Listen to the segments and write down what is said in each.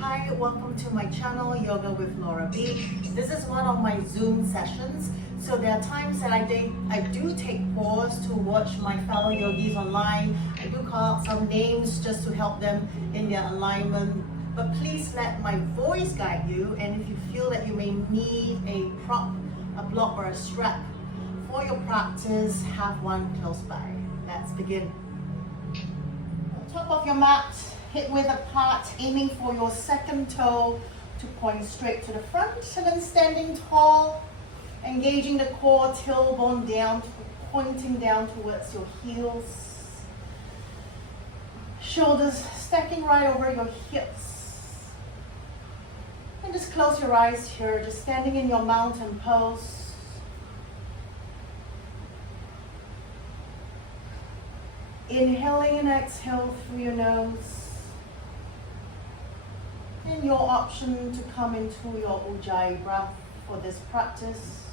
Hi, welcome to my channel, Yoga with Laura B. This is one of my Zoom sessions. So there are times that I do take pause to watch my fellow yogis online. I do call out some names just to help them in their alignment. But please let my voice guide you, and if you feel that you may need a prop, a block or a strap for your practice, have one close by. Let's begin. Top of your mat, hip width apart, aiming for your second toe to point straight to the front, and then standing tall, engaging the core, tailbone down, pointing down towards your heels. Shoulders stacking right over your hips. And just close your eyes here, just standing in your mountain pose. Inhaling and exhale through your nose. And your option to come into your Ujjayi breath for this practice.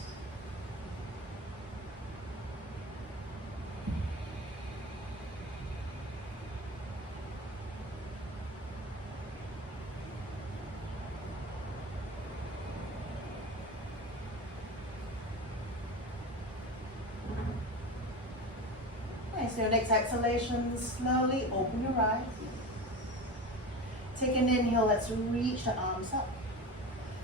So your next exhalation, slowly open your eyes. Take an inhale, let's reach the arms up.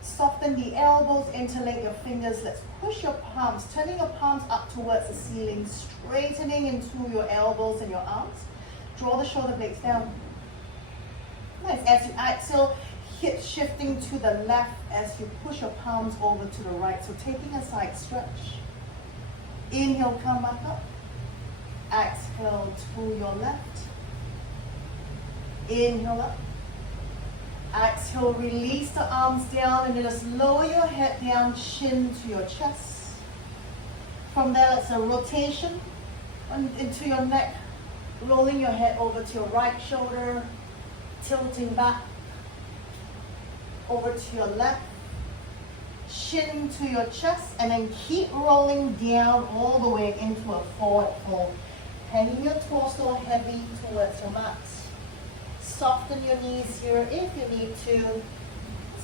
Soften the elbows, interlake your fingers. Let's push your palms, turning your palms up towards the ceiling, straightening into your elbows and your arms. Draw the shoulder blades down. Nice. As you exhale, hips shifting to the left as you push your palms over to the right. So taking a side stretch. Inhale, come back up. Exhale to your left. Inhale up. Exhale, release the arms down and then just lower your head down, chin to your chest. From there, it's a rotation into your neck, rolling your head over to your right shoulder, tilting back over to your left, chin to your chest, and then keep rolling down all the way into a forward fold. Hanging your torso heavy towards your mat. Soften your knees here if you need to.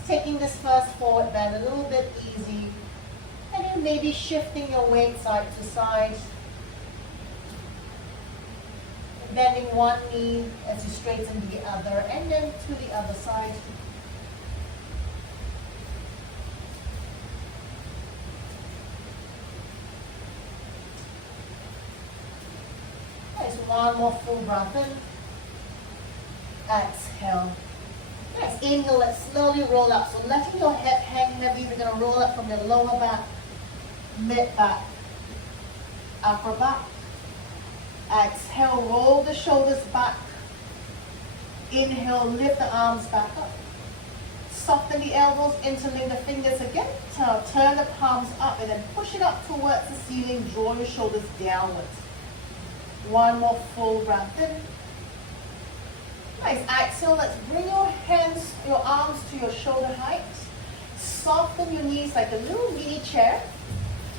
Taking this first forward bend a little bit easy. And then maybe shifting your weight side to side. Bending one knee as you straighten the other, and then to the other side. One more full breath in. Exhale. Yes, inhale, let's slowly roll up. So letting your head hang heavy, we're going to roll up from your lower back, mid back, upper back. Exhale, roll the shoulders back. Inhale, lift the arms back up. Soften the elbows, interlink the fingers again. Turn the palms up and then push it up towards the ceiling. Draw your shoulders downwards. One more full breath in. Nice. Exhale. Let's bring your hands, your arms to your shoulder height. Soften your knees like a little mini chair.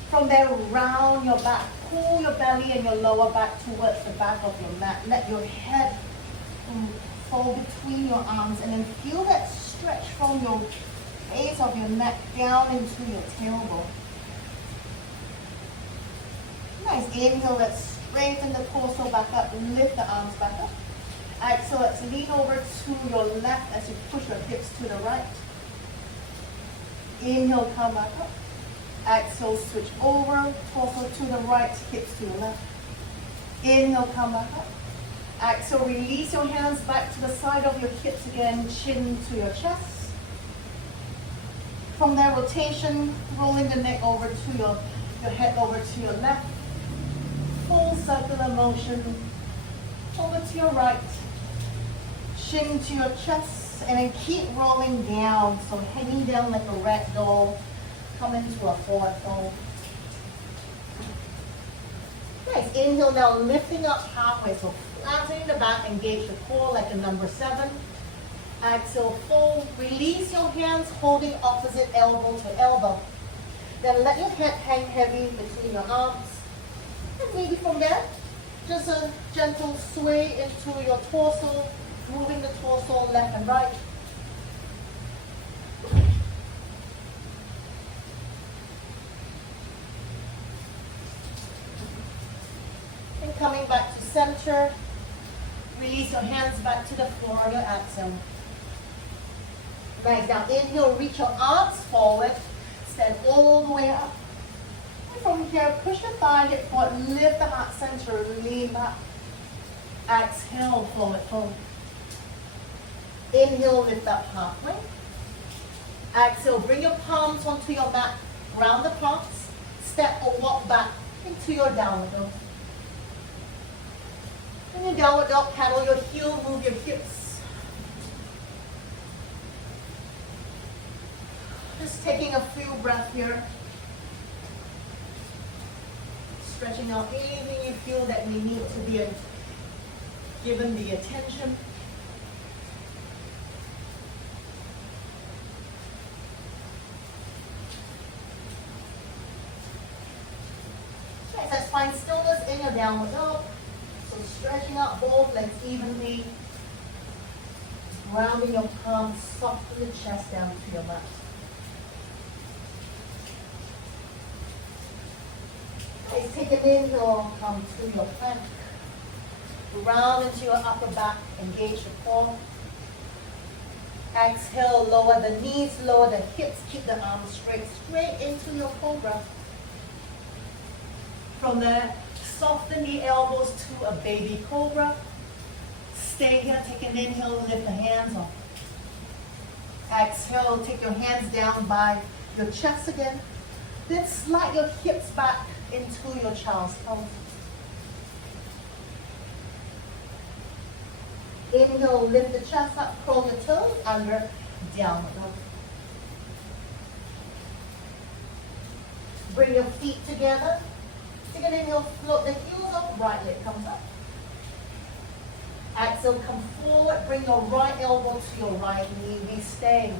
From there, round your back. Pull your belly and your lower back towards the back of your mat. Let your head fall between your arms, and then feel that stretch from your base of your neck down into your tailbone. Nice. Inhale. Let's straighten the torso back up, lift the arms back up. Exhale, let's lean over to your left as you push your hips to the right. Inhale, come back up. Exhale, switch over, torso to the right, hips to the left. Inhale, come back up. Exhale, release your hands back to the side of your hips again, chin to your chest. From there, rotation, rolling the neck over to your head over to your left. Full circular motion, over to your right, chin to your chest, and then keep rolling down. So hanging down like a rag doll, come into a forward fold. Nice. Inhale now, lifting up halfway. So flattening the back, engage the core like a number 7. Exhale, fold. Release your hands, holding opposite elbow to elbow. Then let your head hang heavy between your arms. And maybe from there, just a gentle sway into your torso, moving the torso left and right. center. Release your hands back to the floor on your exhale. Nice. Now inhale, reach your arms forward. Stand all the way up. And from here, push your thigh, hip forward, lift the heart center, lean back. Exhale, forward fold. Inhale, lift up halfway. Exhale, bring your palms onto your mat. Ground the palms. Step or walk back into your downward dog. In your downward dog, paddle your heel, move your hips. Just taking a few breaths here. Stretching out anything you feel that may need to be given the attention. Let's find stillness in your downward dog. So stretching out both legs evenly. Grounding your palms, soften the chest down to your mat. Nice. Take an inhale, come to your plank. Round into your upper back, engage the core. Exhale, lower the knees, lower the hips, keep the arms straight into your cobra. From there, soften the elbows to a baby cobra. Stay here, take an inhale, lift the hands up. Exhale, take your hands down by your chest again. Then slide your hips back into your child's pose. Inhale, lift the chest up, curl your toes under, downward dog. Bring your feet together. Take an inhale, float the heels up, right leg comes up. Exhale, come forward, bring your right elbow to your right knee. We stay.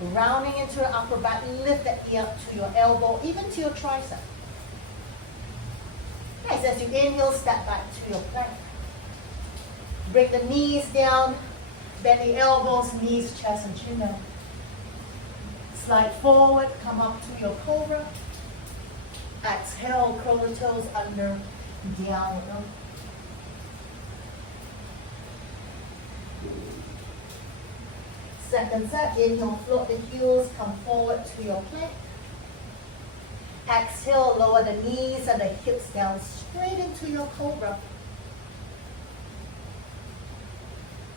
Rounding into your upper back, lift the ear up to your elbow, even to your tricep. Nice, as you inhale, step back to your plank. Bring the knees down, bend the elbows, knees, chest, and chin down. Slide forward, come up to your cobra. Exhale, curl the toes under, downward dog. Second set, inhale, float the heels, come forward to your plank. Exhale, lower the knees and the hips down straight into your cobra.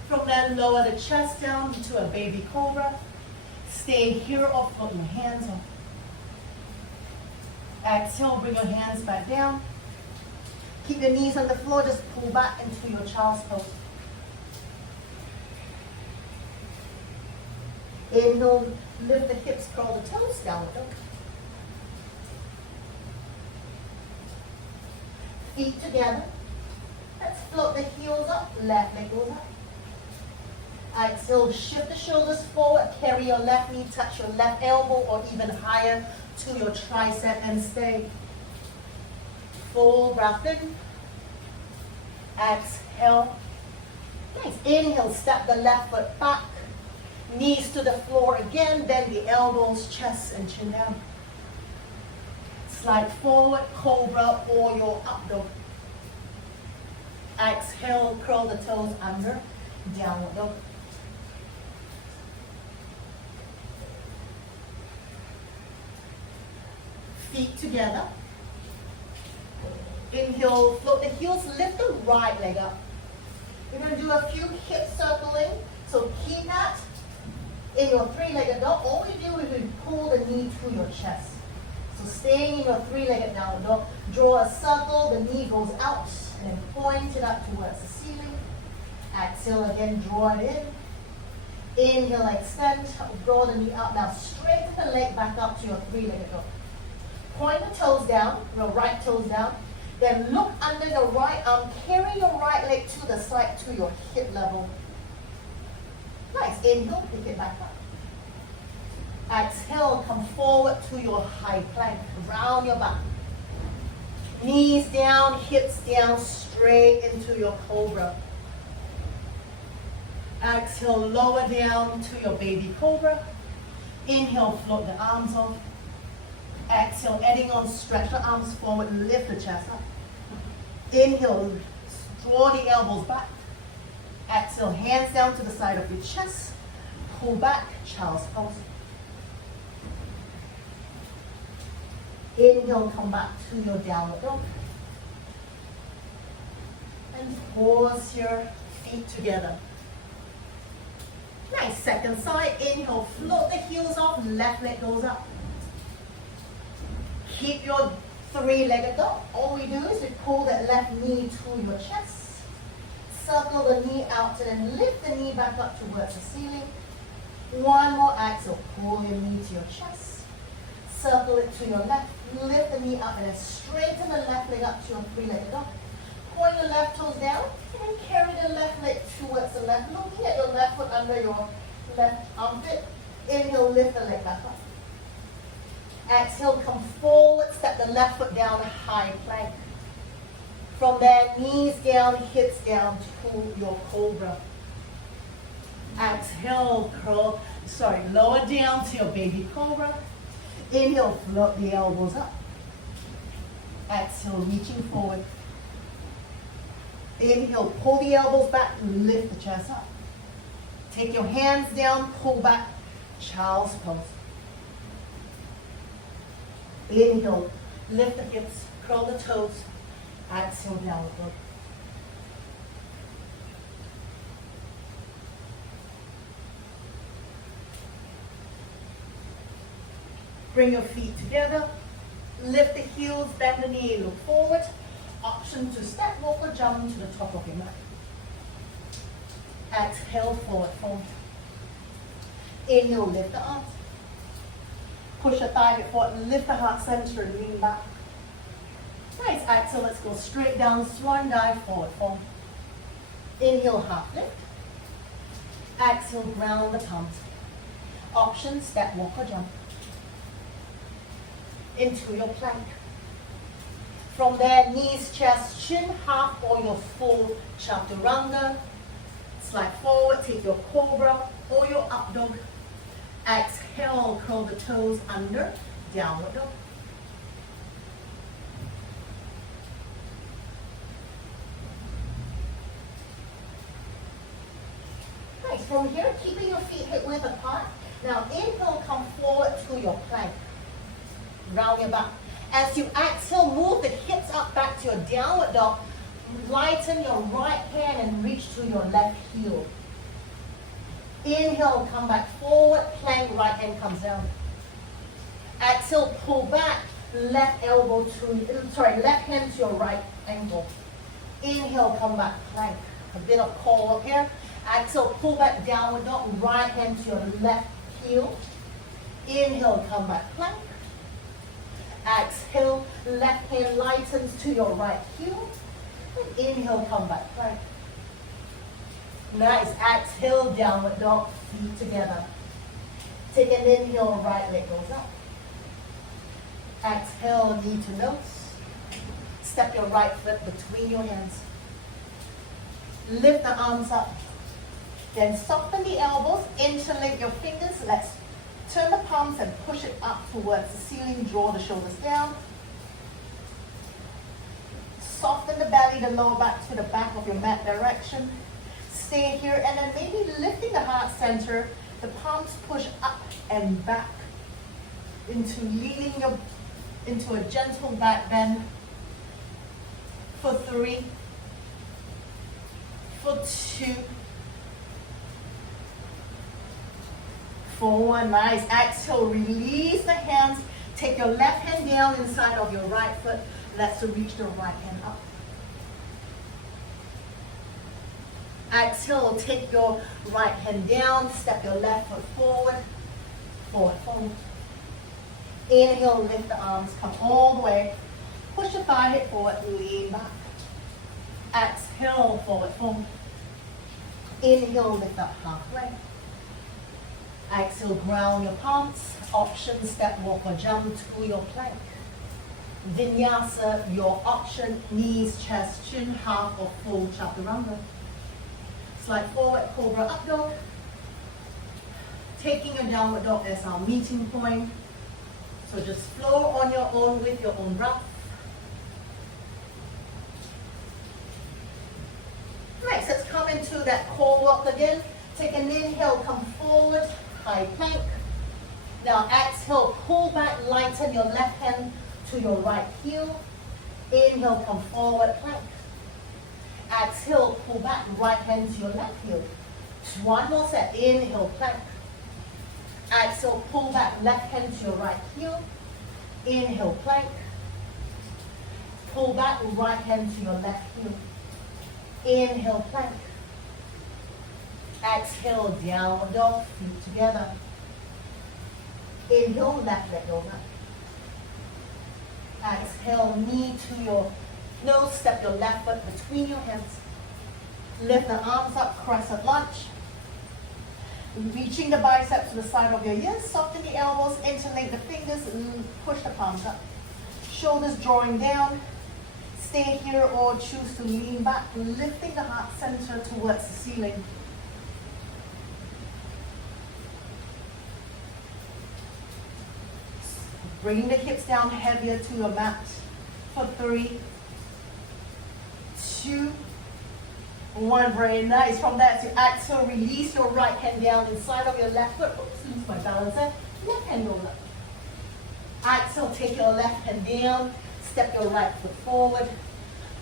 From there, lower the chest down into a baby cobra. Stay here or float your hands up. Exhale, bring your hands back down. Keep your knees on the floor, just pull back into your child's pose. Inhale, lift the hips, curl the toes, downward dog. Feet together. Let's float the heels up, left leg goes up. Exhale, shift the shoulders forward, carry your left knee, touch your left elbow or even higher to your tricep and stay. Full breath in. Exhale. Nice. Inhale, step the left foot back. Knees to the floor again, bend the elbows, chest and chin down. Slide forward, cobra or your up dog. Exhale, curl the toes under, downward dog. Feet together. Inhale, float the heels, lift the right leg up. We're going to do a few hip circling. So keep that in your three-legged dog. All you do is you pull the knee to your chest. So staying in your three-legged downward dog, draw a circle, the knee goes out, and then point it up towards the ceiling. Exhale again, draw it in. Inhale, extend, draw the knee out. Now straighten the leg back up to your three-legged dog. Point the toes down, your right toes down. Then look under the right arm, carry your right leg to the side to your hip level. Nice, inhale, pick it back up. Exhale, come forward to your high plank, round your back. Knees down, hips down, straight into your cobra. Exhale, lower down to your baby cobra. Inhale, float the arms off. Exhale, adding on, stretch the arms forward, lift the chest up. Inhale, Draw the elbows back. Exhale, hands down to the side of your chest. Pull back, child's pose. Inhale, come back to your downward dog. And pause your feet together. Nice, second side. Inhale, float the heels off, left leg goes up. Keep your three-legged dog. All we do is we pull that left knee to your chest. Circle the knee out and then lift the knee back up towards the ceiling. One more exhale, pull your knee to your chest. Circle it to your left, lift the knee up and then straighten the left leg up to your three-legged dog. Point your left toes down and carry the left leg towards the left, looking at your left foot under your left armpit. Inhale, lift the leg back up. Exhale, come forward, step the left foot down, high plank. From there, knees down, hips down to your cobra. Exhale, lower down to your baby cobra. Inhale, float the elbows up. Exhale, reaching forward. Inhale, pull the elbows back, lift the chest up. Take your hands down, pull back, child's pose. Inhale, lift the hips, curl the toes. Exhale, downward dog. Bring your feet together. Lift the heels, bend the knee, look forward. Option to step, walk, or jump to the top of your mat. Exhale, forward fold. Inhale, lift the arms. Push the thigh hip forward, lift the heart center and lean back. Nice, exhale, let's go straight down, swan dive, forward fold. Inhale, half lift. Exhale, ground the palms. Option, step, walk, or jump. Into your plank. From there, knees, chest, chin, half or your full chaturanga. Slide forward, take your cobra or your up dog. Exhale, curl the toes under, downward dog. Nice, from here, keeping your feet hip width apart. Now inhale, come forward to your plank. Round your back. As you exhale, move the hips up back to your downward dog. Lighten your right hand and reach to your left heel. Inhale, come back forward, plank, right hand comes down. Exhale, pull back, left hand to your right ankle. Inhale, come back, plank. A bit of core up here. Exhale, pull back, downward dog, right hand to your left heel. Inhale, come back, plank. Exhale, left hand lightens to your right heel. And inhale, come back, plank. Nice. Exhale, downward dog, feet together. Take an inhale, right leg goes up. Exhale, knee to nose. Step your right foot between your hands. Lift the arms up. Then soften the elbows, interlink your fingers. Let's turn the palms and push it up towards the ceiling. Draw the shoulders down. Soften the belly, the lower back to the back of your mat direction. Stay here and then maybe lifting the heart center. The palms push up and back into leaning into a gentle back bend. For 3, for 2, for 1. Nice. Exhale, release the hands. Take your left hand down inside of your right foot. Let's reach the right hand up. Exhale, take your right hand down. Step your left foot forward. Forward fold. Inhale, lift the arms. Come all the way. Push your thigh hip forward. Lean back. Exhale, forward fold. Inhale, lift up halfway. Exhale, ground your palms. Option, step, walk, or jump to your plank. Vinyasa, your option, knees, chest, chin, half or full chaturanga. Slide forward, cobra up dog. Taking a downward dog as our meeting point. So just flow on your own with your own breath. high plank. Now exhale, pull back, lighten your left hand to your right heel. Inhale, come forward, plank. Exhale, pull back, right hand to your left heel. One more set, inhale, plank. Exhale, pull back, left hand to your right heel. Inhale, plank. Pull back, right hand to your left heel. Inhale, plank. Exhale, downward dog, feet together. Inhale, left leg over. Exhale, knee to your nose, step your left foot between your hands. Lift the arms up, crescent lunge. Reaching the biceps to the side of your ears, soften the elbows, interlake the fingers, push the palms up. Shoulders drawing down. Stay here or choose to lean back, lifting the heart center towards the ceiling. Bringing the hips down heavier to your mat for 3, 2, 1. Very nice. From that, to exhale, release your right hand down inside of your left foot. Oops, lose my balance there. Left hand over. Exhale, take your left hand down. Step your right foot forward.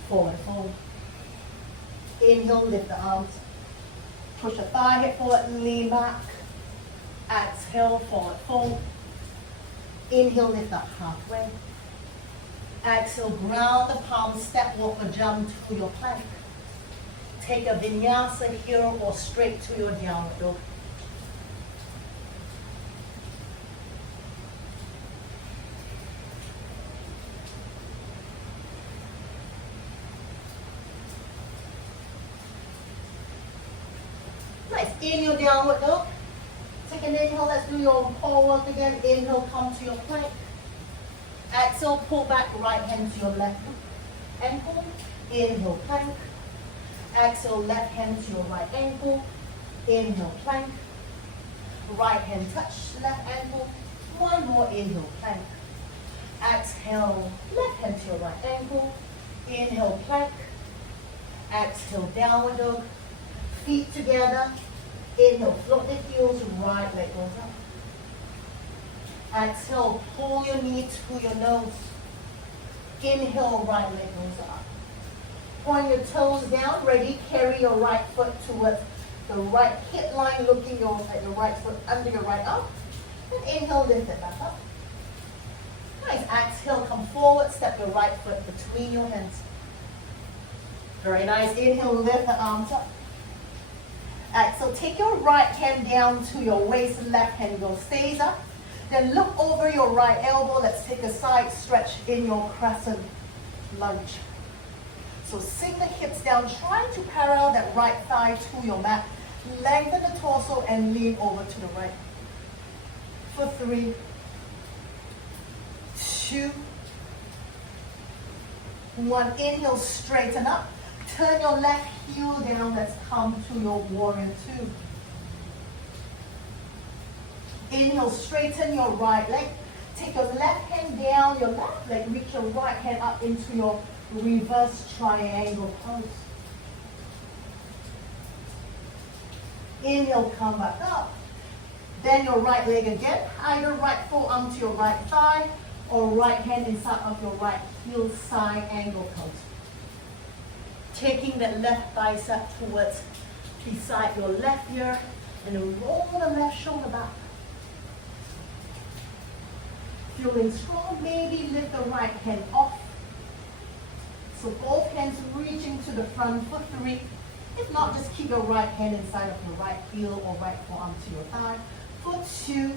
Forward, forward. Inhale, lift the arms. Push the thigh hip forward, lean back. Exhale, forward, fold. Inhale, lift up halfway. Exhale, ground the palms, step, walk, or jump to your plank. Take a vinyasa here or straight to your downward dog. Nice. In your downward dog. Take an inhale, let's do your core work again. Inhale, come to your plank. Exhale, pull back, right hand to your left ankle. Inhale, plank. Exhale, left hand to your right ankle. Inhale, plank. Right hand touch left ankle. One more inhale, plank. Exhale, left hand to your right ankle. Inhale, plank. Exhale, downward dog. Feet together. Inhale, float the heels, right leg goes up. Exhale, pull your knee to your nose. Inhale, right leg goes up. Point your toes down, ready, carry your right foot towards the right hip line, looking at your right foot under your right arm. And inhale, lift it back up. Nice, exhale, come forward, step your right foot between your hands. Very nice, inhale, lift the arms up. Exhale, take your right hand down to your waist, left hand goes stays up. Then look over your right elbow. Let's take a side stretch in your crescent lunge. So sink the hips down, trying to parallel that right thigh to your mat. Lengthen the torso and lean over to the right. For 3, 2, 1. Inhale, straighten up. Turn your left heel down. Let's come to your warrior 2. Inhale, straighten your right leg. Take your left hand down, your left leg. Reach your right hand up into your reverse triangle pose. Inhale, come back up. Then your right leg again. Either right forearm to your right thigh or right hand inside of your right heel, side angle pose. Taking that left bicep towards beside your left ear and roll the left shoulder back. Feeling strong, maybe lift the right hand off. So both hands reaching to the front for 3. If not, just keep your right hand inside of your right heel or right forearm to your thigh. For 2,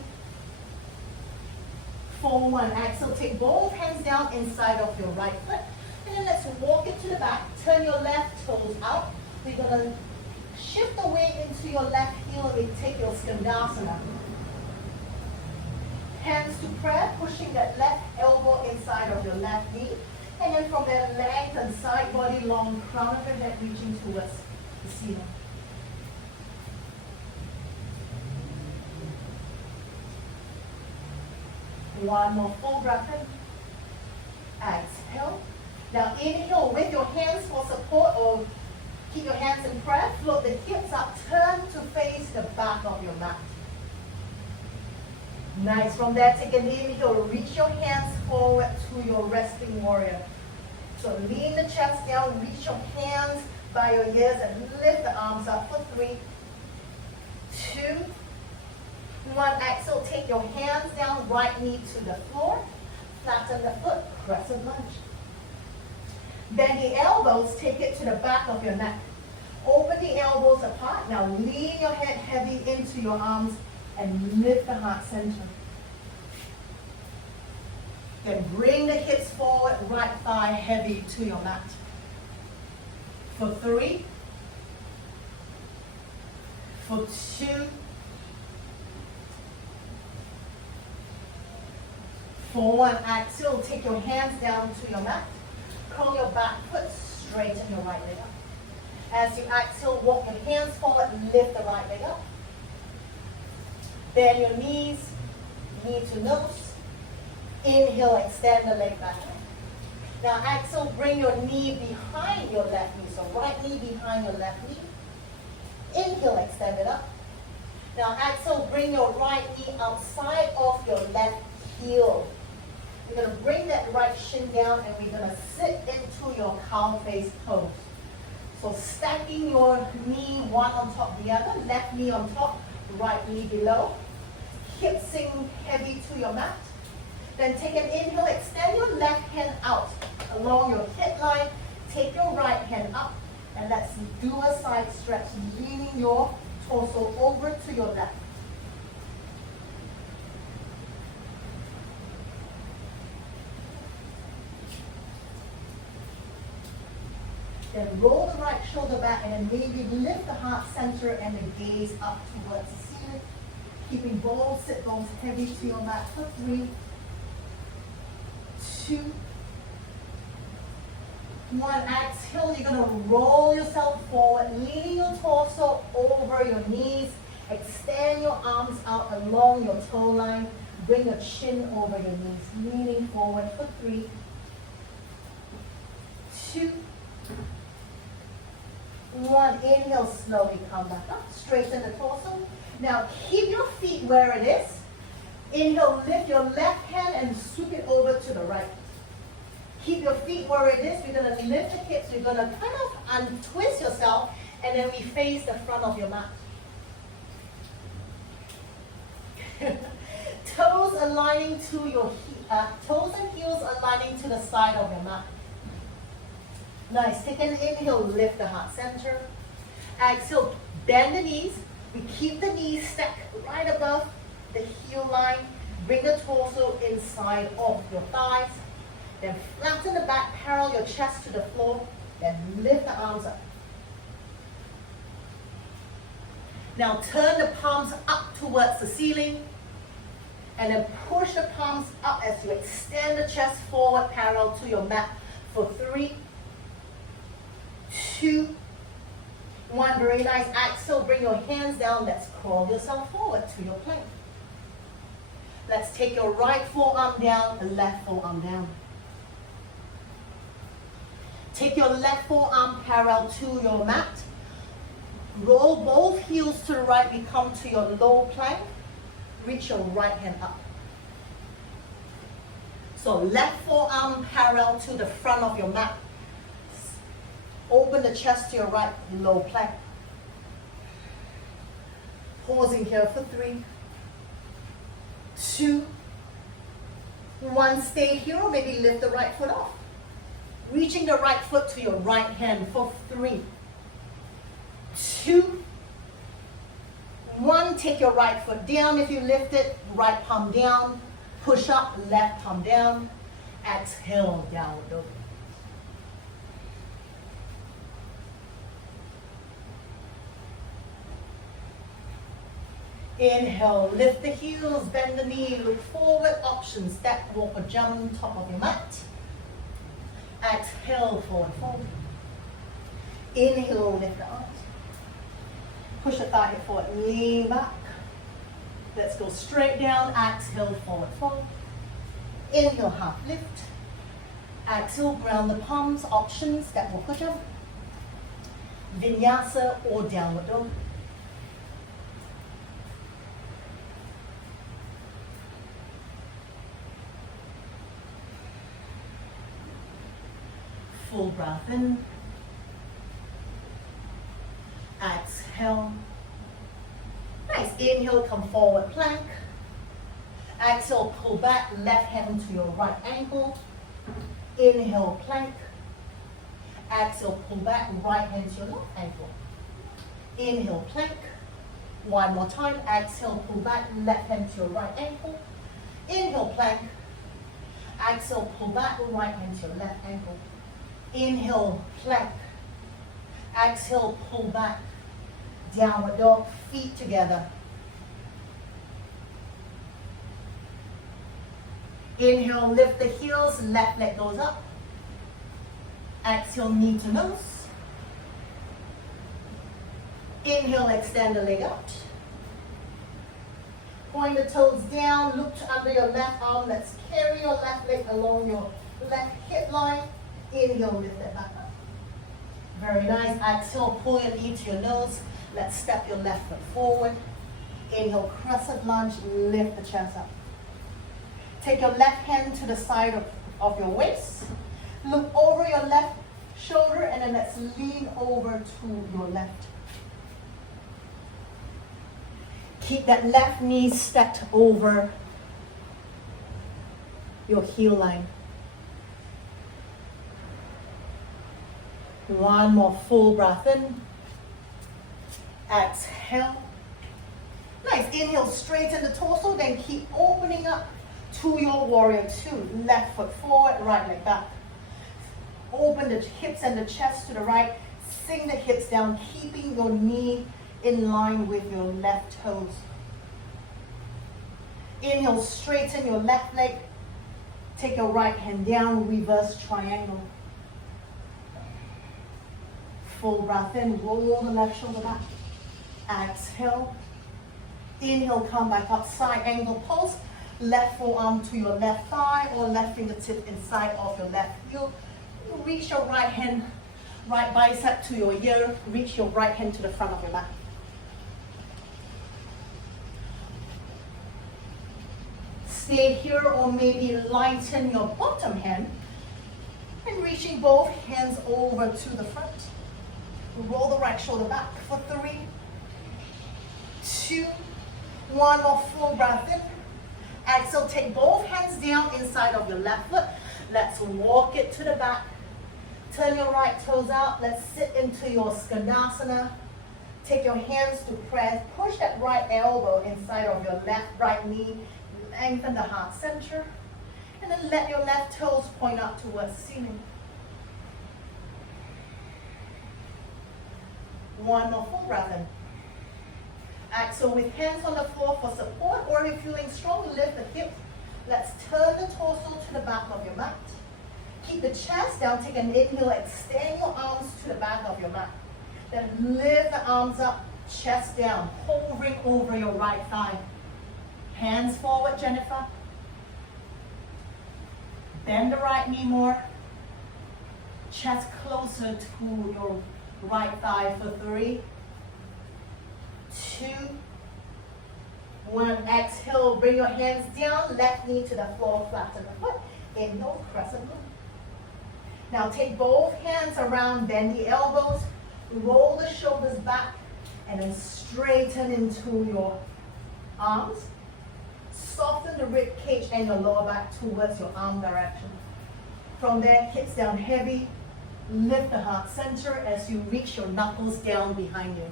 for 1. Exhale, take both hands down inside of your right foot. And then let's walk it to the back. Turn your left toes out. We're going to shift the weight into your left heel and we take your Skandasana. Hands to prayer, pushing that left elbow inside of your left knee. And then from there, lengthen side body, long crown of your head reaching towards the ceiling. One more full breath in. Exhale. Now inhale with your hands for support or keep your hands in prayer. Float the hips up. Turn to face the back of your mat. Nice. From there, take an inhale. Reach your hands forward to your resting warrior. So lean the chest down. Reach your hands by your ears and lift the arms up for 3, 2, 1. Exhale. Take your hands down. Right knee to the floor. Flatten the foot. Crescent lunge. Bend the elbows. Take it to the back of your neck. Open the elbows apart. Now lean your head heavy into your arms and lift the heart center. Then bring the hips forward, right thigh heavy to your mat. For 3, for 2, for 1. Exhale, take your hands down to your mat. Curl your back foot, straighten your right leg up. As you exhale, walk your hands forward, lift the right leg up. Bend your knees, knee to nose. Inhale, extend the leg back. Now exhale, bring your knee behind your left knee. So right knee behind your left knee. Inhale, extend it up. Now exhale, bring your right knee outside of your left heel. You're going to bring that right shin down and we're going to sit into your cow face pose. So stacking your knee one on top of the other, left knee on top, right knee below. Hips sink heavy to your mat. Then take an inhale, extend your left hand out along your hip line. Take your right hand up and let's do a side stretch, leaning your torso over to your left. Then roll the right shoulder back and then maybe lift the heart center and the gaze up towards the ceiling. Keeping both sit bones heavy to your mat for 3, 2, 1. Exhale, you're going to roll yourself forward, leaning your torso over your knees. Extend your arms out along your toe line. Bring your chin over your knees, leaning forward for 3, 2, 1. Inhale, slowly come back up. Straighten the torso. Now keep your feet where it is. Inhale, lift your left hand and sweep it over to the right. Keep your feet where it is. We're going to lift the hips. We're going to kind of untwist yourself and then we face the front of your mat. Toes aligning to your toes and heels aligning to the side of your mat. Nice. Take an inhale, lift the heart center. Exhale, bend the knees. We keep the knees stacked right above the heel line. Bring the torso inside of your thighs. Then flatten the back, parallel your chest to the floor. Then lift the arms up. Now turn the palms up towards the ceiling. And then push the palms up as you extend the chest forward, parallel to your mat for 3, 2, 1. Very nice. Exhale, bring your hands down. Let's crawl yourself forward to your plank. Let's take your right forearm down, the left forearm down. Take your left forearm parallel to your mat. Roll both heels to the right. We come to your low plank. Reach your right hand up. So left forearm parallel to the front of your mat. Open the chest to your right, low plank. Pausing here for 3, 2, 1. Stay here or maybe lift the right foot off. Reaching the right foot to your right hand for 3, 2, 1. Take your right foot down if you lift it. Right palm down. Push up, left palm down. Exhale, downward dog. Inhale, lift the heels, bend the knee, look forward, option, step, walk or jump, top of your mat. Exhale, forward fold. Inhale, lift the arms. Push the thigh forward, lean back. Let's go straight down, exhale, forward fold. Inhale, half lift. Exhale, ground the palms, option, step, walk or jump. Vinyasa or downward dog. Full breath in. Exhale. Nice. Inhale, come forward plank. Exhale, pull back, left hand to your right ankle. Inhale, plank. Exhale, pull back, right hand to your left ankle. Inhale, plank. One more time. Exhale, pull back, left hand to your right ankle. Inhale, plank. Exhale, pull back, right hand to your left ankle. Inhale, plank. Exhale, pull back. Downward dog, feet together. Inhale, lift the heels, left leg goes up. Exhale, knee to nose. Inhale, extend the leg out. Point the toes down, look under your left arm. Let's carry your left leg along your left hip line. Inhale, lift it back up. Very nice. Exhale, pull your knee to your nose. Let's step your left foot forward. Inhale, crescent lunge, lift the chest up. Take your left hand to the side of your waist. Look over your left shoulder and then let's lean over to your left. Keep that left knee stacked over your heel line. One more full breath in. Exhale. Nice. Inhale, straighten the torso, then keep opening up to your warrior two. Left foot forward, right leg back. Open the hips and the chest to the right. Sink the hips down, keeping your knee in line with your left toes. Inhale, straighten your left leg. Take your right hand down, reverse triangle. Full breath in, roll the left shoulder back. Exhale. Inhale, come back up, side angle pulse. Left forearm to your left thigh or left fingertip inside of your left heel. Reach your right hand, right bicep to your ear. Reach your right hand to the front of your mat. Stay here or maybe lighten your bottom hand and reaching both hands over to the front. Roll the right shoulder back for 3, 2, 1 more full breath in. Exhale, take both hands down inside of your left foot. Let's walk it to the back. Turn your right toes out. Let's sit into your Skandasana. Take your hands to press. Push that right elbow inside of your left right knee. Lengthen the heart center. And then let your left toes point up towards the ceiling. One more full breath in. Exhale with hands on the floor for support, or if you're feeling strong, lift the hips. Let's turn the torso to the back of your mat. Keep the chest down, take an inhale, extend your arms to the back of your mat. Then lift the arms up, chest down, hovering over your right thigh. Hands forward, Jennifer. Bend the right knee more. Chest closer to your right thigh for 3, 2, 1. Exhale, bring your hands down, left knee to the floor, flatten the foot. Inhale, crescent moon. Now take both hands around, bend the elbows, roll the shoulders back, and then straighten into your arms. Soften the rib cage and your lower back towards your arm direction. From there, hips down heavy. Lift the heart center as you reach your knuckles down behind you.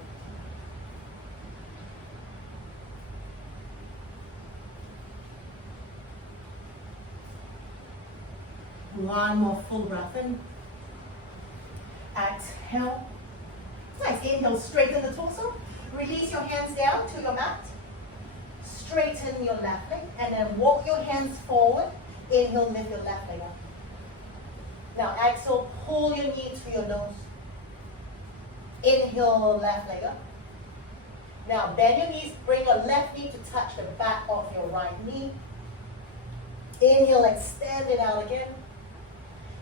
One more full breath in. Exhale. Nice. Inhale, straighten the torso. Release your hands down to your mat. Straighten your left leg and then walk your hands forward. Inhale, lift your left leg up. Now exhale, pull your knee to your nose. Inhale, left leg up. Now bend your knees, bring your left knee to touch the back of your right knee. Inhale, extend it out again.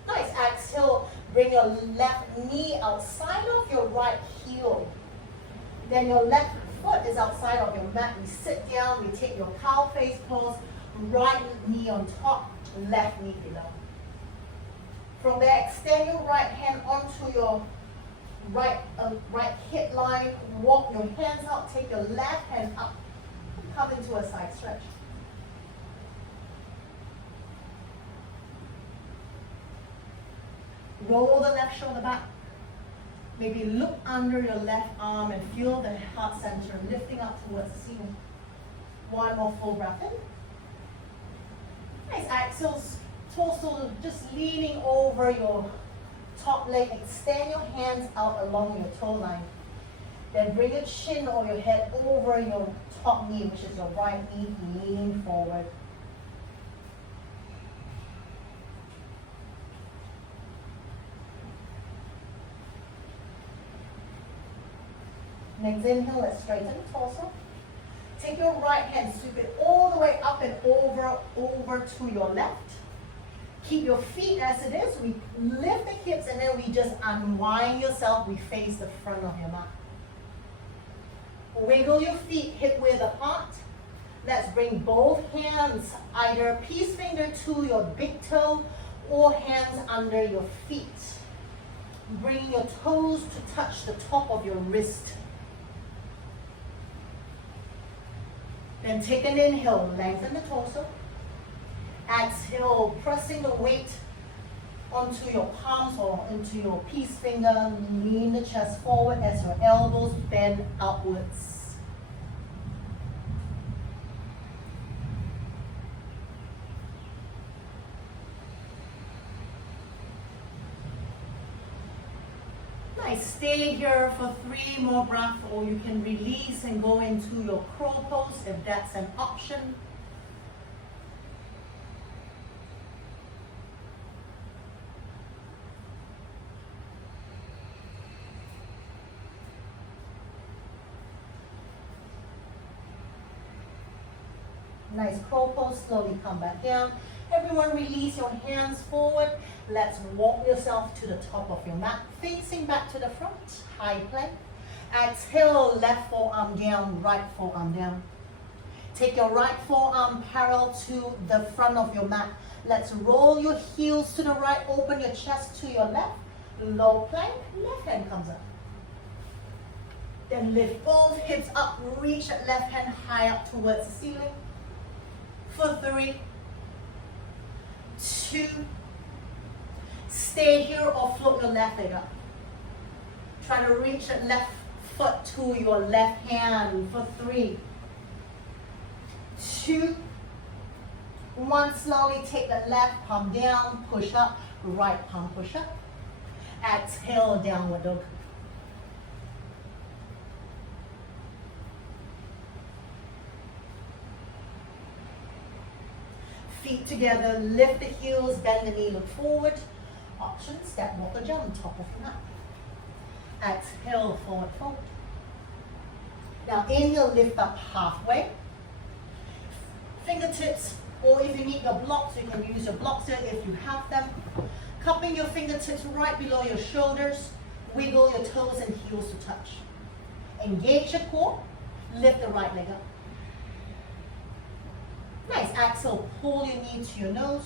Nice. Exhale, bring your left knee outside of your right heel. Then your left foot is outside of your mat. We sit down, we take your cow face pose, right knee on top, left knee below. From there, extend your right hand onto your right hip line. Walk your hands out. Take your left hand up. Come into a side stretch. Roll the left shoulder back. Maybe look under your left arm and feel the heart center lifting up towards the ceiling. One more full breath in. Nice. Exhales, torso just leaning over your top leg. Extend your hands out along your toe line. Then bring your chin or your head over your top knee, which is your right knee. Lean forward. Next inhale, let's straighten the torso. Take your right hand, sweep it all the way up and over to your left. Keep your feet as it is. We lift the hips and then we just unwind yourself. We face the front of your mat. Wiggle your feet hip width apart. Let's bring both hands, either peace finger to your big toe or hands under your feet. Bring your toes to touch the top of your wrist. Then take an inhale, lengthen the torso. Exhale, pressing the weight onto your palms or into your peace finger. Lean the chest forward as your elbows bend upwards. Nice. Stay here for 3 more breaths, or you can release and go into your crow pose if that's an option. Nice crow pose, slowly come back down. Everyone release your hands forward. Let's walk yourself to the top of your mat, facing back to the front, high plank. Exhale, left forearm down, right forearm down. Take your right forearm parallel to the front of your mat. Let's roll your heels to the right, open your chest to your left. Low plank, left hand comes up. Then lift both hips up, reach that left hand high up towards the ceiling. For 3, 2, stay here or float your left leg up. Try to reach that left foot to your left hand for 3, 2, 1. Slowly take the left palm down, push up, right palm push up. Exhale, downward dog. Feet together, lift the heels, bend the knee, look forward. Option, step, walk or jump, top of the mat. Exhale, forward fold. Now inhale, lift up halfway. Fingertips, or if you need your blocks, you can use your blocks here if you have them. Cupping your fingertips right below your shoulders. Wiggle your toes and heels to touch. Engage your core, lift the right leg up. Nice. Exhale, pull your knee to your nose.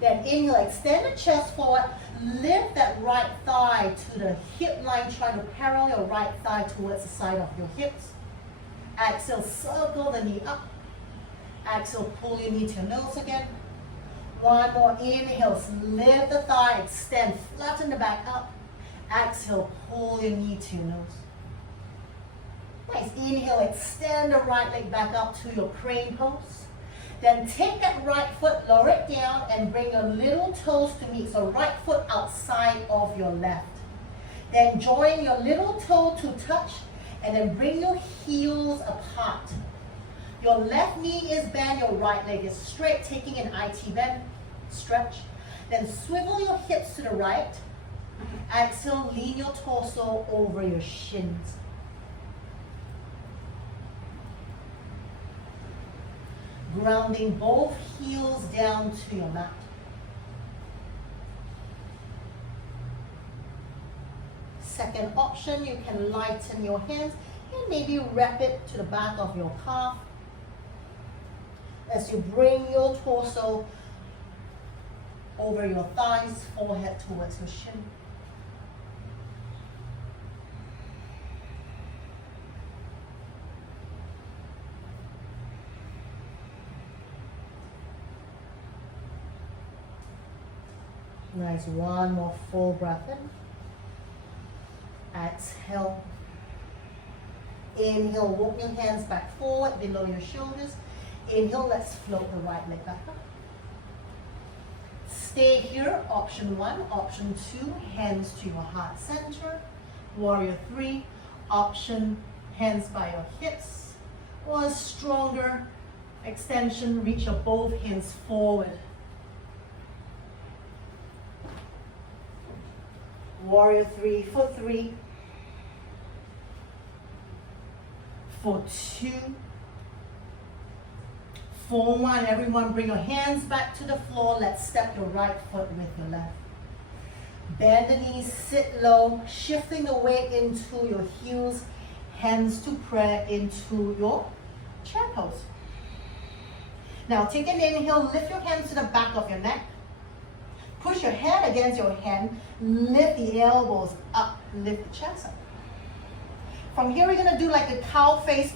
Then inhale, extend the chest forward. Lift that right thigh to the hip line. Try to parallel your right thigh towards the side of your hips. Exhale, circle the knee up. Exhale, pull your knee to your nose again. One more. Inhale, lift the thigh, extend, flatten the back up. Exhale, pull your knee to your nose. Nice. Inhale, extend the right leg back up to your crane pose. Then take that right foot, lower it down, and bring your little toes to meet. So right foot outside of your left. Then join your little toe to touch, and then bring your heels apart. Your left knee is bent, your right leg is straight, taking an IT bend, stretch. Then swivel your hips to the right. Exhale, lean your torso over your shins. Grounding both heels down to your mat. Second option, you can lighten your hands and maybe wrap it to the back of your calf. As you bring your torso over your thighs, forehead towards your shin. Nice, one more full breath in. Exhale. Inhale, walk your hands back forward below your shoulders. Inhale, let's float the right leg back up. Stay here, option 1. Option 2, hands to your heart center. Warrior 3, option, hands by your hips. Or a stronger extension, reach your both hands forward. Warrior 3 for 3. For 2. For 1, everyone bring your hands back to the floor. Let's step your right foot with your left. Bend the knees, sit low, shifting the weight into your heels, hands to prayer into your chair pose. Now take an inhale, lift your hands to the back of your neck. Push your head against your hand, lift the elbows up, lift the chest up. From here, we're gonna do like the cow face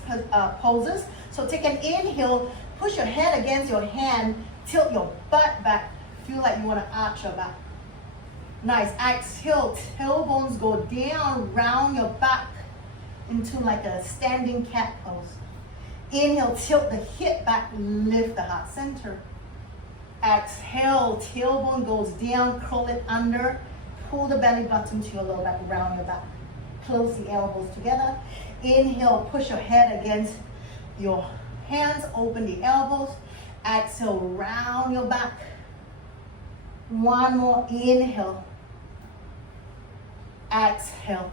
poses. So take an inhale, push your head against your hand, tilt your butt back, feel like you wanna arch your back. Nice, exhale, tailbones go down, round your back into like a standing cat pose. Inhale, tilt the hip back, lift the heart center. Exhale, tailbone goes down, curl it under, pull the belly button to your lower back, round your back. Close the elbows together. Inhale, push your head against your hands, open the elbows. Exhale, round your back. One more, inhale. Exhale.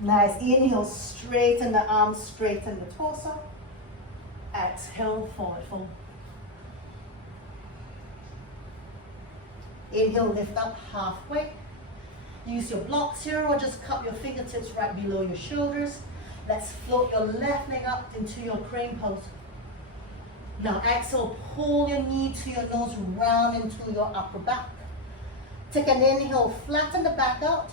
Nice, inhale, straighten the arms, straighten the torso. Exhale, forward fold. Inhale, lift up halfway. Use your blocks here or just cup your fingertips right below your shoulders. Let's float your left leg up into your crane pose. Now exhale, pull your knee to your nose, round into your upper back. Take an inhale, flatten the back out.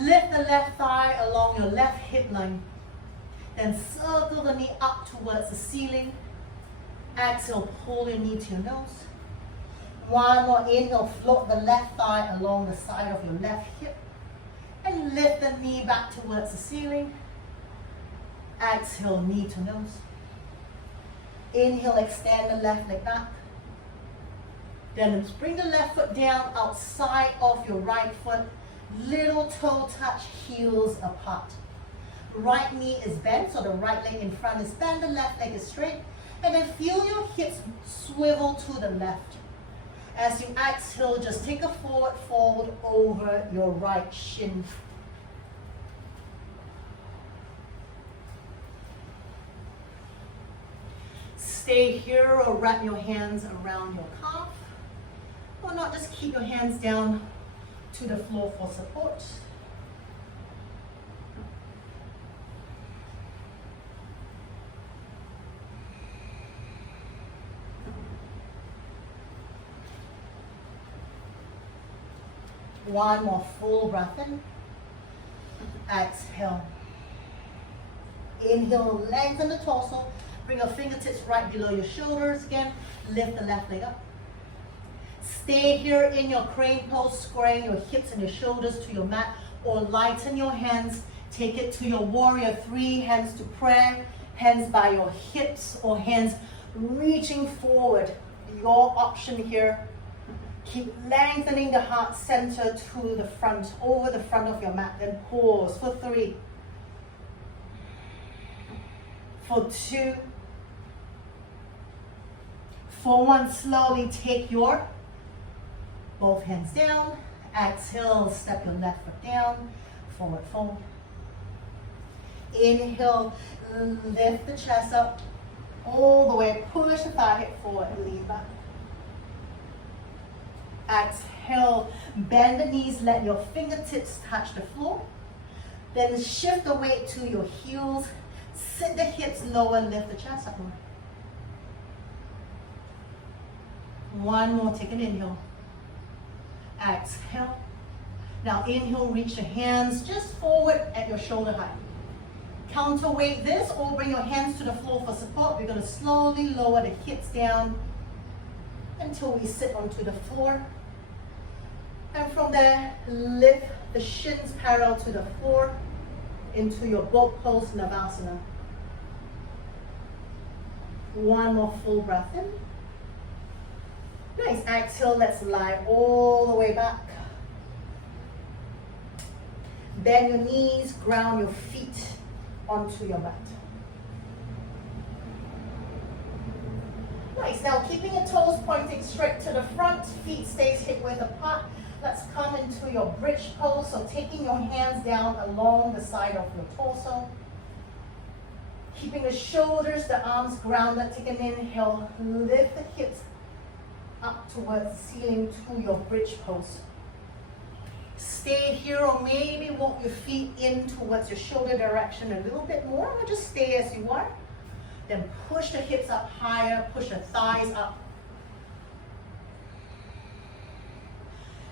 Lift the left thigh along your left hip line. Then circle the knee up towards the ceiling. Exhale, pull your knee to your nose. One more inhale, float the left thigh along the side of your left hip. And lift the knee back towards the ceiling. Exhale, knee to nose. Inhale, extend the left leg back. Then bring the left foot down outside of your right foot. Little toe touch, heels apart. Right knee is bent, so the right leg in front is bent, the left leg is straight. And then feel your hips swivel to the left. As you exhale, just take a forward fold over your right shin. Stay here or wrap your hands around your calf. Or not, just keep your hands down to the floor for support. One more full breath in. Exhale. Inhale, lengthen the torso. Bring your fingertips right below your shoulders again. Lift the left leg up. Stay here in your crane pose, squaring your hips and your shoulders to your mat, or lighten your hands. Take it to your warrior 3, hands to prayer, hands by your hips or hands reaching forward. Your option here. Keep lengthening the heart center to the front, over the front of your mat. Then pause for 3, for 2, for 1. Slowly take your both hands down. Exhale, step your left foot down, forward fold. Inhale, lift the chest up all the way, push the thigh hip forward, lean back. Exhale, bend the knees, let your fingertips touch the floor. Then shift the weight to your heels, sit the hips lower, lift the chest up more. One more, take an inhale. Exhale. Now inhale, reach the hands just forward at your shoulder height. Counterweight this or bring your hands to the floor for support. We're going to slowly lower the hips down until we sit onto the floor. And from there, lift the shins parallel to the floor into your boat pose, Navasana. One more full breath in. Nice. Exhale, let's lie all the way back. Bend your knees, ground your feet onto your mat. Nice. Now keeping your toes pointing straight to the front, feet stays hip width apart. Let's come into your bridge pose. So taking your hands down along the side of your torso. Keeping the shoulders, the arms grounded. Take an inhale. Lift the hips up towards the ceiling to your bridge pose. Stay here or maybe walk your feet in towards your shoulder direction a little bit more, or just stay as you are. Then push the hips up higher, push the thighs up.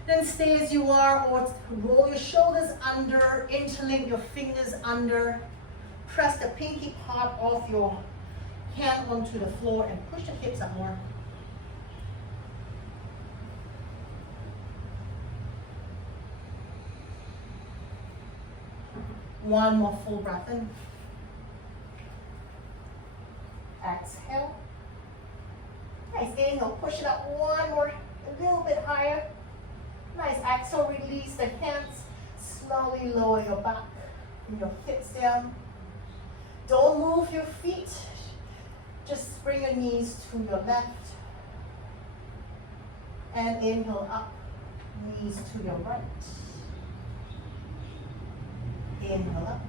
Then stay as you are, or roll your shoulders under, interlink your fingers under, press the pinky part of your hand onto the floor and push the hips up more. One more full breath in. Exhale. Nice. Inhale, push it up one more, a little bit higher. Nice. Exhale, release the hands. Slowly lower your back and your hips down. Don't move your feet. Just bring your knees to your left. And inhale up, knees to your right. Inhale up.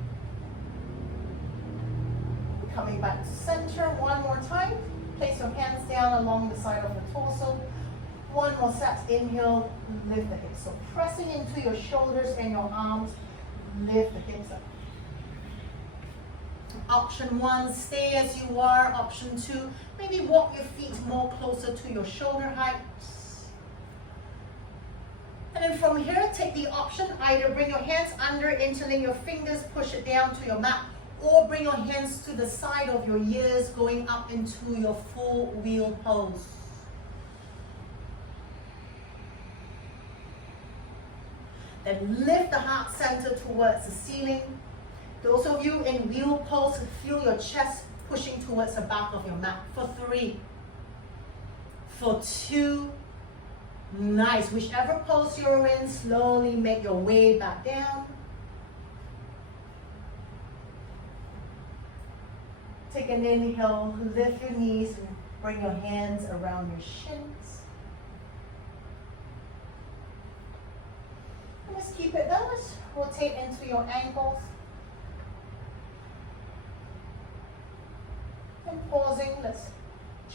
Coming back to center one more time. Place your hands down along the side of the torso. One more set. Inhale, lift the hips. So pressing into your shoulders and your arms, lift the hips up. Option one, stay as you are. Option two, maybe walk your feet more closer to your shoulder height. And then from here, take the option, either bring your hands under, interlink your fingers, push it down to your mat, or bring your hands to the side of your ears, going up into your full wheel pose. Then lift the heart center towards the ceiling. Those of you in wheel pose, feel your chest pushing towards the back of your mat. For 3, for 2, nice. Whichever pose you're in, slowly make your way back down. Take an inhale, lift your knees, and bring your hands around your shins. And just keep it there. Rotate into your ankles. And pausing, let's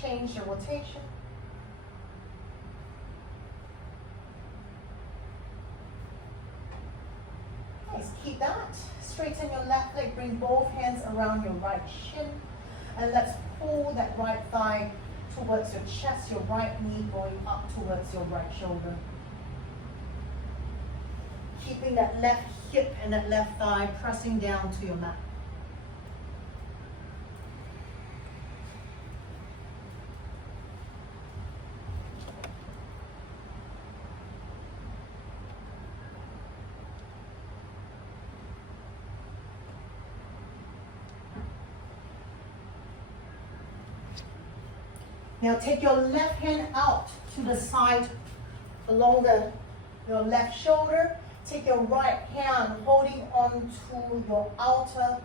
change the rotation. Nice, keep that. Straighten your left leg, bring both hands around your right shin. And let's pull that right thigh towards your chest, your right knee going up towards your right shoulder. Keeping that left hip and that left thigh pressing down to your mat. Now take your left hand out to the side along your left shoulder. Take your right hand holding on to your outer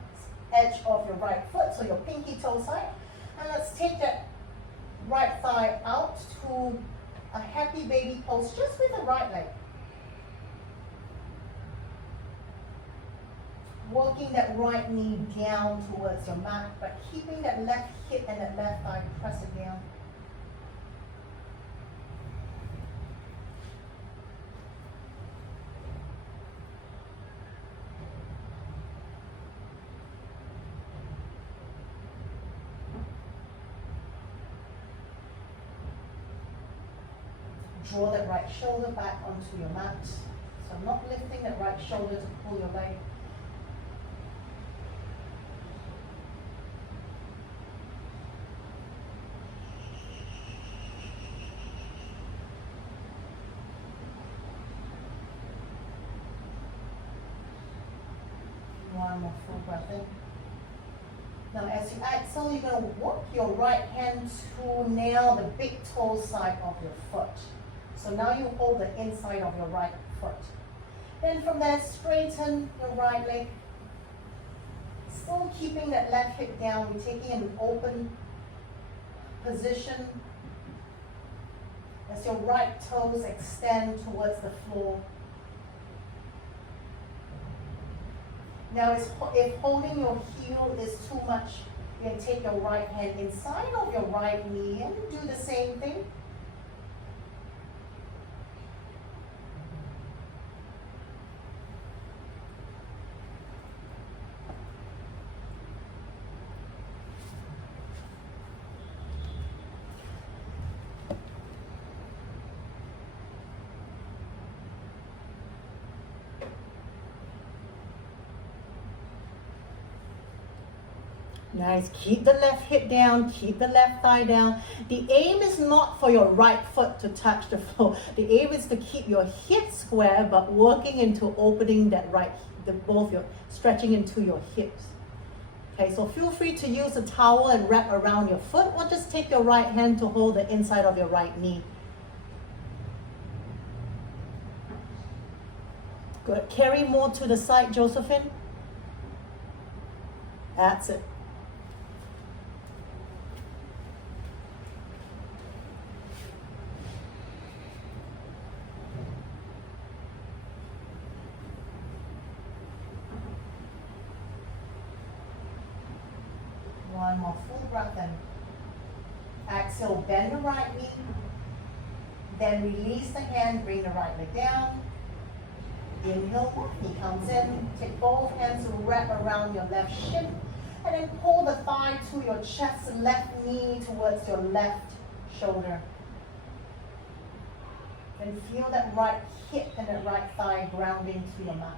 edge of your right foot, so your pinky toe side. And let's take that right thigh out to a happy baby pose just with the right leg. Working that right knee down towards your mat, but keeping that left hip and that left thigh pressing down. draw that right shoulder back onto your mat. So I'm not lifting that right shoulder to pull your leg. One more full breath in. Now as you exhale, you're going to walk your right hand to nail the big toe side of your foot. So now you hold the inside of your right foot. Then from there, straighten your right leg. Still keeping that left hip down, we're taking an open position as your right toes extend towards the floor. Now, if holding your heel is too much, you can take your right hand inside of your right knee and do the same thing. Nice, keep the left hip down, keep the left thigh down. The aim is not for your right foot to touch the floor. The aim is to keep your hips square, but working into opening that both your, stretching into your hips. Okay, so feel free to use a towel and wrap around your foot, or just take your right hand to hold the inside of your right knee. Good, carry more to the side, Josephine. That's it. One more full breath in. Exhale, bend the right knee. Then release the hand, bring the right leg down. Inhale, knee comes in. Take both hands, wrap around your left shin. And then pull the thigh to your chest, left knee towards your left shoulder. And feel that right hip and that right thigh grounding to your mat.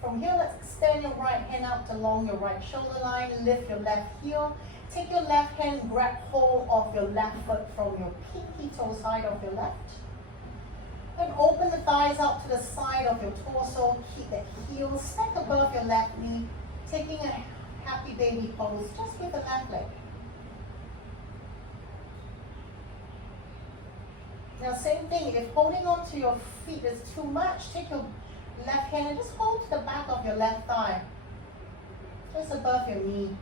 From here, let's extend your right hand out along your right shoulder line. Lift your left heel. Take your left hand, grab hold of your left foot from your pinky toe side of your left. And open the thighs out to the side of your torso. Keep the heel stacked above your left knee. Taking a happy baby pose just with the left leg. Now same thing, if holding on to your feet is too much, take your left hand and just hold to the back of your left thigh, just above your knee.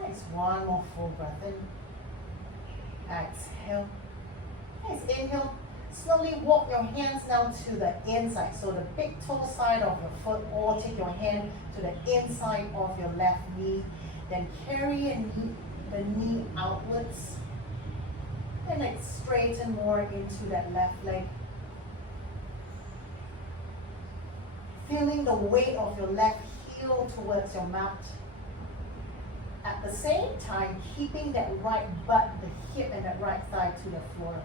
Nice, one more full breath in. Exhale. Nice, inhale. Slowly walk your hands now to the inside. So the big toe side of your foot, or take your hand to the inside of your left knee. Then carry the knee outwards. And then straighten more into that left leg. Feeling the weight of your left heel towards your mat. At the same time, keeping that right butt, the hip, and that right thigh to the floor.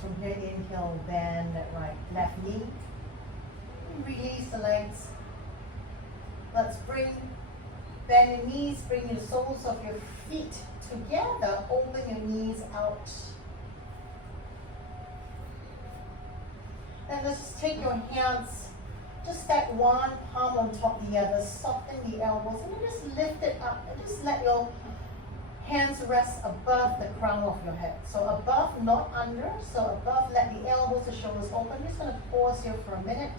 From here, inhale, bend that right left knee. Release the legs. Let's bend your knees, bring the soles of your feet together, open your knees out. Then let's take your hands, just stack one palm on top of the other, soften the elbows, and then just lift it up, and just let your hands rest above the crown of your head. So above, not under, so above, let the elbows, the shoulders open. I'm just going to pause here for a minute.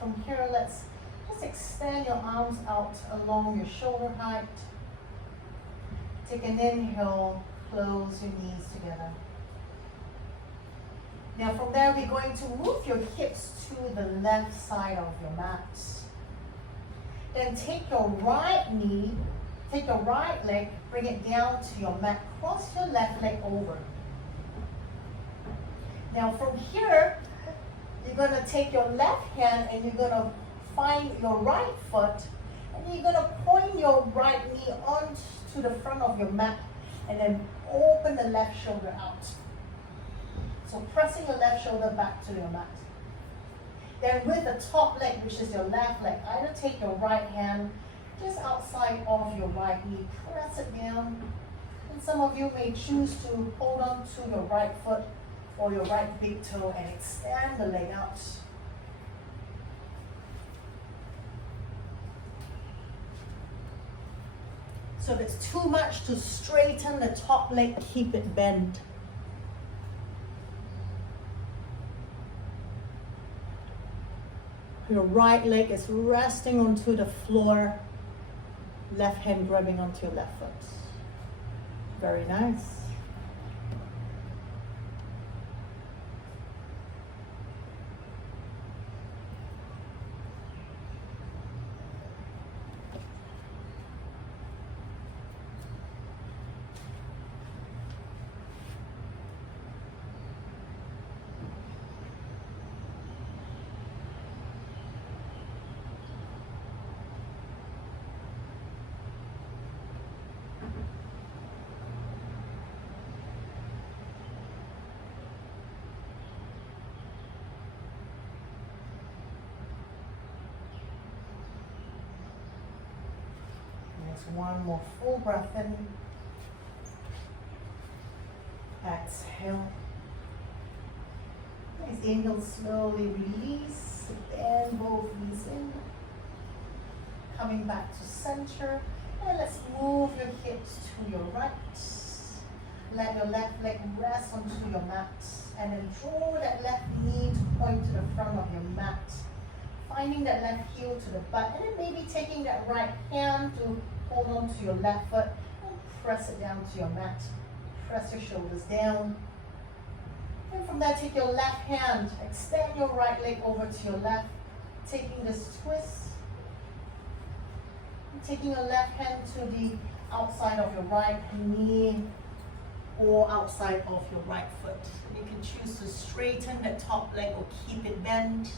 From here, let's just extend your arms out along your shoulder height. Take an inhale, close your knees together. Now from there, we're going to move your hips to the left side of your mat. Then take your right knee, take your right leg, bring it down to your mat, cross your left leg over. Now from here, you're going to take your left hand and you're going to find your right foot, and you're going to point your right knee onto the front of your mat and then open the left shoulder out. So pressing your left shoulder back to your mat. Then with the top leg, which is your left leg, either take your right hand just outside of your right knee, press it down. And some of you may choose to hold on to your right foot or your right big toe and extend the leg out. So if it's too much to straighten the top leg, keep it bent. Your right leg is resting onto the floor, left hand grabbing onto your left foot. Very nice. One more full breath in. Exhale. Nice. Inhale, slowly release. Bend both knees in. Coming back to center. And let's move your hips to your right. Let your left leg rest onto your mat. And then draw that left knee to point to the front of your mat. Finding that left heel to the butt. And then maybe taking that right hand to hold on to your left foot and press it down to your mat. Press your shoulders down. And from there, take your left hand, extend your right leg over to your left, taking this twist. And taking your left hand to the outside of your right knee or outside of your right foot. You can choose to straighten the top leg or keep it bent.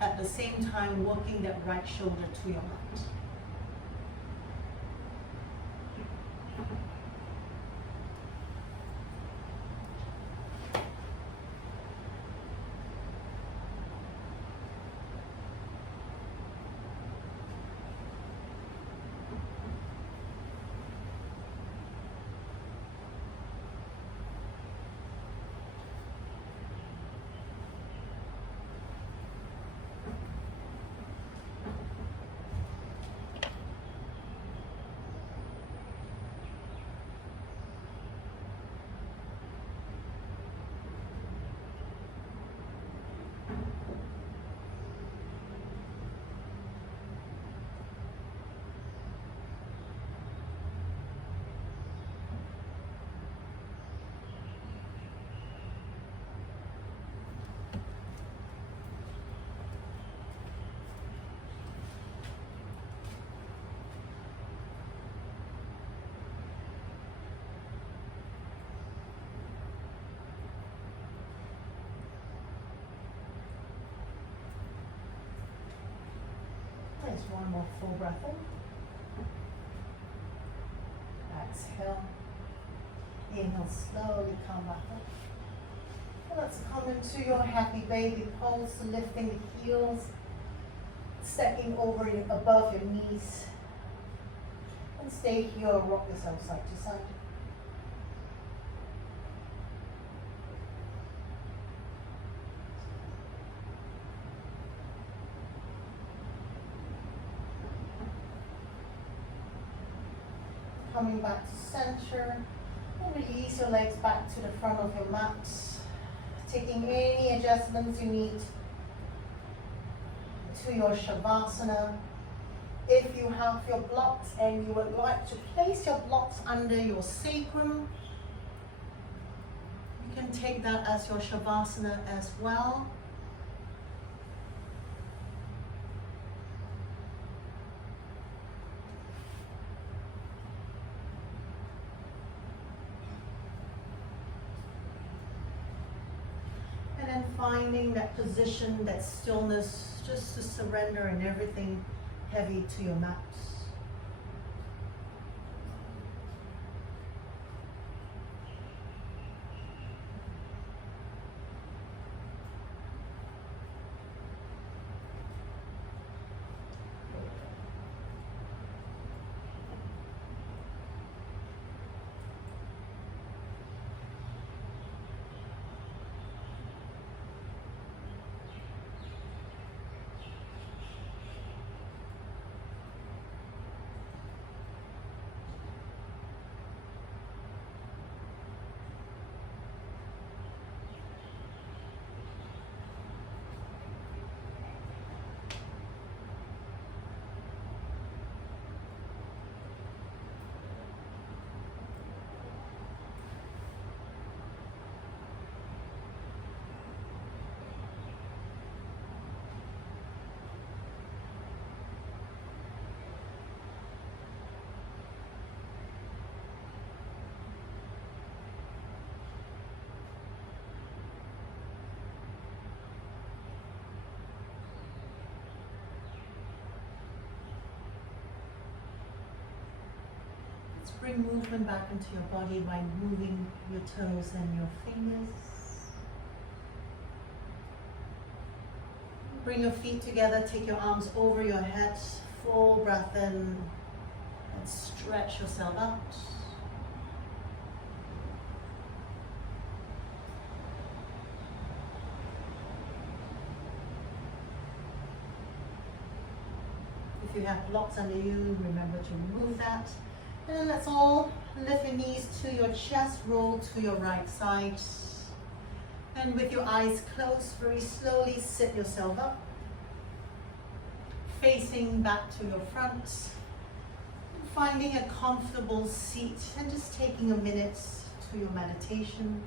At the same time, walking that right shoulder to your mat. There's one more full breath in. Exhale. Inhale, slowly come back up. Let's come into your happy baby pose, lifting the heels, stepping over above your knees. And stay here, rock yourself side to side. Coming back to center, and release your legs back to the front of your mat. Taking any adjustments you need to your Shavasana. If you have your blocks and you would like to place your blocks under your sacrum, you can take that as your Shavasana as well. And finding that position, that stillness, just to surrender and everything heavy to your mat. Bring movement back into your body by moving your toes and your fingers. Bring your feet together, take your arms over your head, full breath in, and stretch yourself out. If you have blocks under you, remember to remove that. And then let's all lift your knees to your chest, roll to your right side. And with your eyes closed, very slowly sit yourself up, facing back to your front, finding a comfortable seat and just taking a minute to your meditation.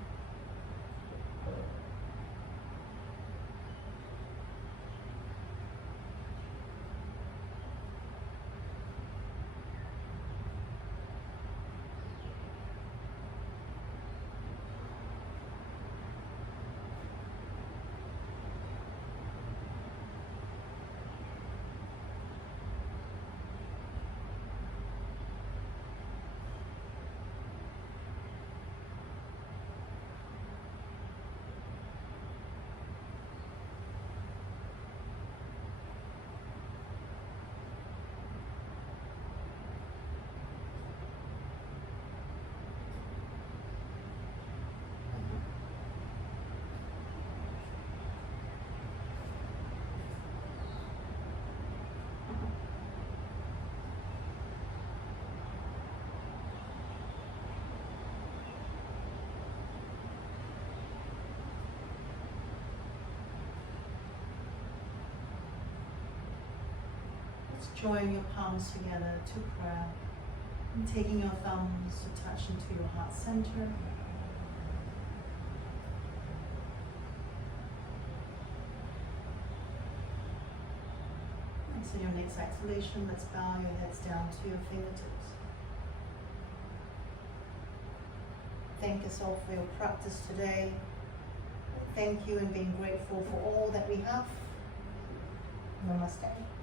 Join your palms together to prayer. And taking your thumbs to touch into your heart center. And so your next exhalation, let's bow your heads down to your fingertips. Thank yourself for your practice today. Thank you and being grateful for all that we have. Namaste.